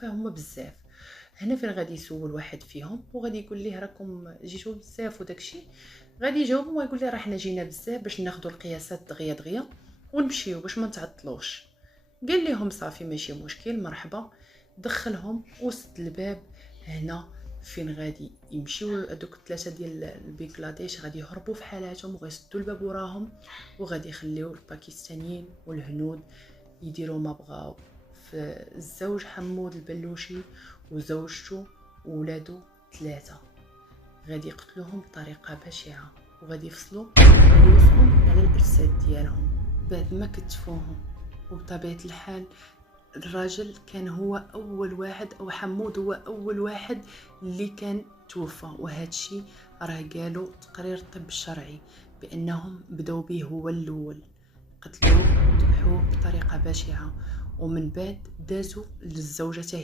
فهما بزاف. هنا فين غادي يسول واحد فيهم وغادي يقول ليه راكم جيتوا بزاف وداكشي، غادي يجاوب ويقول ليه راه حنا جينا بزاف باش ناخذوا القياسات دغيا دغيا ونمشيو باش ما نتعطلوش. قال لهم صافي ماشي مشكل مرحبا، دخلهم وسط الباب. هنا فين غادي يمشيو هذوك الثلاثه ديال البنغلاديش غادي يهربوا في حالاتهم وغيسدوا الباب وراهم، وغادي يخليو الباكستانيين والهنود يديروا ما بغاو في الزوج حمود البلوشي وزوجته وولادو ثلاثه. غادي يقتلوهم بطريقه بشعه وغادي يفصلوا رؤوسهم على الارسال ديالهم بعد ما كتفوهم. وبطبيعه الحال الراجل كان هو اول واحد، او حمود هو اول واحد اللي كان توفى، وهذا الشيء راه قالوا تقرير الطب الشرعي بانهم بداو به هو الاول، قتلوه وذبحوه بطريقه بشعه، ومن بعد دازوا للزوجه